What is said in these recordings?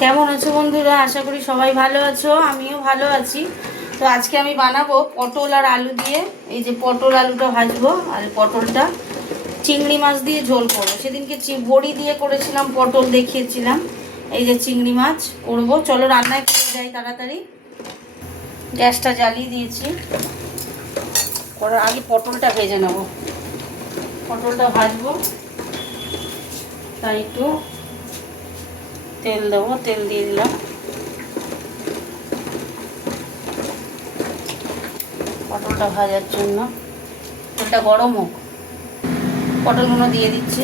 কেমন আছো বন্ধুরা? আশা করি সবাই ভালো আছো, আমিও ভালো আছি। তো আজকে আমি বানাবো পটল আর আলু দিয়ে। এই যে পটল আলুটা ভাজবো, আর পটলটা চিংড়ি মাছ দিয়ে ঝোল করবো। সেদিনকে বড়ি দিয়ে করেছিলাম, পটল দেখিয়েছিলাম। এই যে চিংড়ি মাছ করবো। চলো রান্নায় করে যাই তাড়াতাড়ি। গ্যাসটা জ্বালিয়ে দিয়েছি, করার আগে পটলটা ভেজে নেব। পটলটা ভাজবো, তাই একটু তেল দেবো। তেল দিয়ে দিলাম পটলটা ভাজার জন্য। তেলটা গরম হোক, পটলগুলো দিয়ে দিচ্ছি।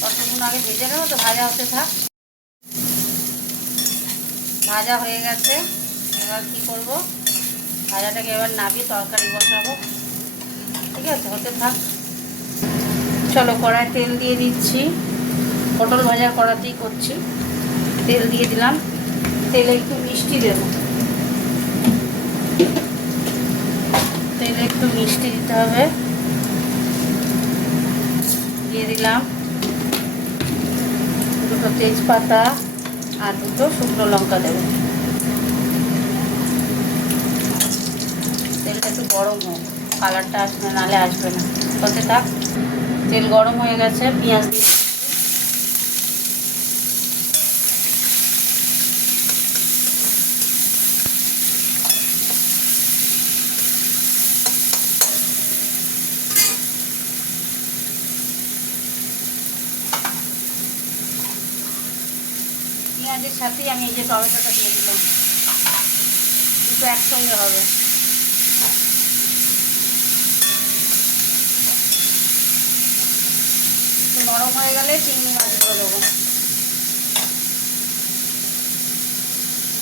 পটলগুলো আগে ভেজে নেবো, তো ভাজা হতে থাক। ভাজা হয়ে গেছে, এবার কি করব, ভাজাটাকে এবার নাবিয়ে তরকারি বসাবো। ঠিক আছে, হতে থাক। চলো কড়াই তেল দিয়ে দিচ্ছি। পটল ভাজা কড়াতেই করছি। তেল দিয়ে দিলাম, তেলে একটু মিষ্টি দেবো। তেলে একটু মিষ্টি দিতে হবে। দিয়ে দিলাম দুটো তেজপাতা আর দুটো শুকনো লঙ্কা দেবো। তেলটা একটু গরম হোক, কালারটা আসবে, নালে আসবে না। হতে থাক। তেল গরম হয়ে গেছে, পেঁয়াজ দিয়ে পেঁয়াজের সাথেই আমি এই যে টমেটোটা দিয়ে দিলাম, দুটো একসঙ্গে হবে। নরম হয়ে গেলে চিংড়ি মাছগুলো দেবো।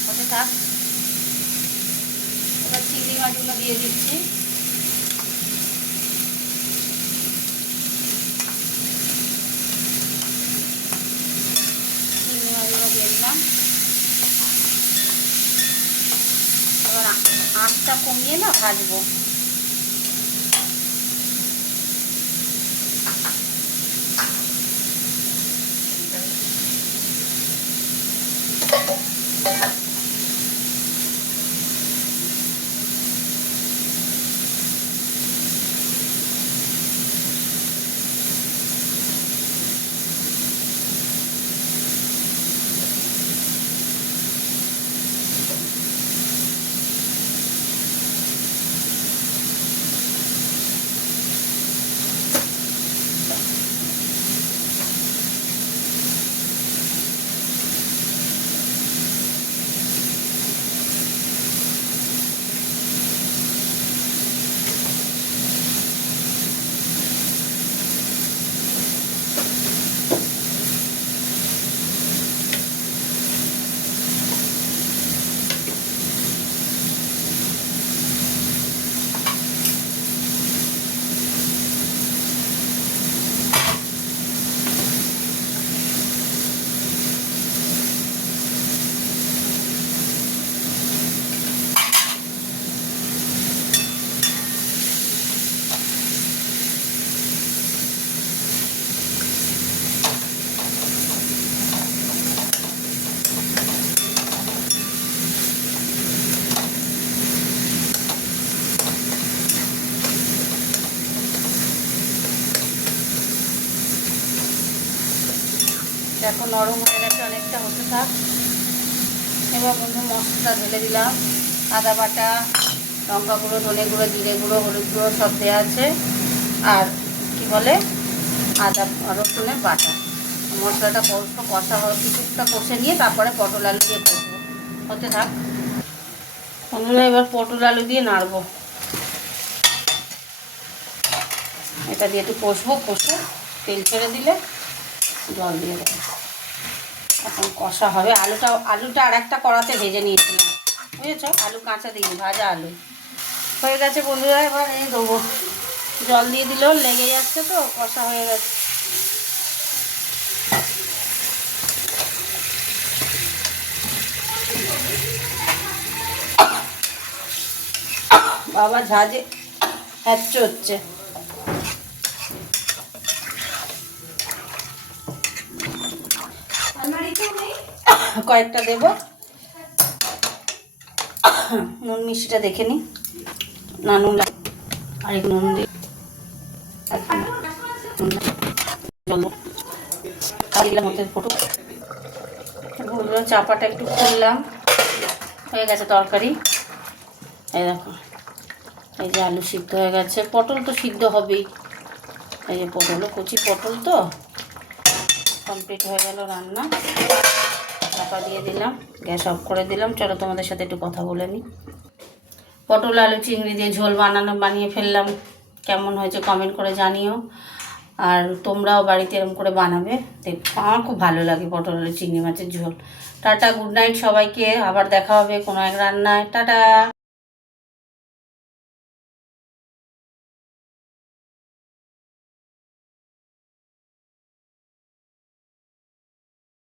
হতে থাক। এবার চিংড়ি মাছগুলো দিয়ে দিচ্ছি। চিংড়ি মাছগুলো দিয়ে দিলাম। এবার আঁচটা কমিয়ে না ভাজবো। দেখো নরম হয়ে গেছে অনেকটা, হতে থাক। এবার বন্ধু মশলা ঢেলে দিলাম। আদা বাটা, লঙ্কা গুঁড়ো, ধনে গুঁড়ো, জিরে গুঁড়ো, হলুদ গুঁড়ো সব দেওয়া আছে। আর কি বলে, আদা রসুনের বাটা। মশলাটা কষা কিছুটা কষে নিয়ে তারপরে পটল আলু দিয়ে কষবো। হতে থাক বন্ধুরা। এবার পটল আলু দিয়ে নাড়বো। এটা দিয়ে একটু কষবো, কষে তেল ছেড়ে দিলে জল দিয়ে দেবো। এখন কষা হবে। আলুটা আর একটা কড়াতে ভেজে নিয়েছিলাম, বুঝেছ? আলু কাঁচা দিই, ভাজা আলু হয়ে গেছে বন্ধুরা। এবার এই দেবো, জল দিয়ে দিলেও লেগে যাচ্ছে, তো কষা হয়ে গেছে। বাবা ঝাঁঝে হ্যাচ্চো হচ্ছে। কয়েকটা দেব, নুন মিষ্টিটা দেখে নি, না নুন আরেক নুন দিই, চাপাটা একটু খুললাম, হয়ে গেছে তরকারি। এই দেখো, এই যে আলু সিদ্ধ হয়ে গেছে, পটল তো সিদ্ধ হবেই, এই যে পটলও কচি পটল তো কমপ্লিট হয়ে গেল রান্না। চাপা দিয়ে দিলাম, গ্যাস অফ করে দিলাম। চলো তোমাদের সাথে একটু কথা বলে নিই। পটল আলু চিংড়ি দিয়ে ঝোল বানিয়ে ফেললাম। কেমন হয়েছে কমেন্ট করে জানিও, আর তোমরাও বাড়িতে এরকম করে বানাবে, আমার খুব ভালো লাগে পটল আলু চিংড়ি মাছের ঝোল। টাটা, গুড নাইট সবাইকে, আবার দেখা হবে কোনো এক রান্নায়। টাটা।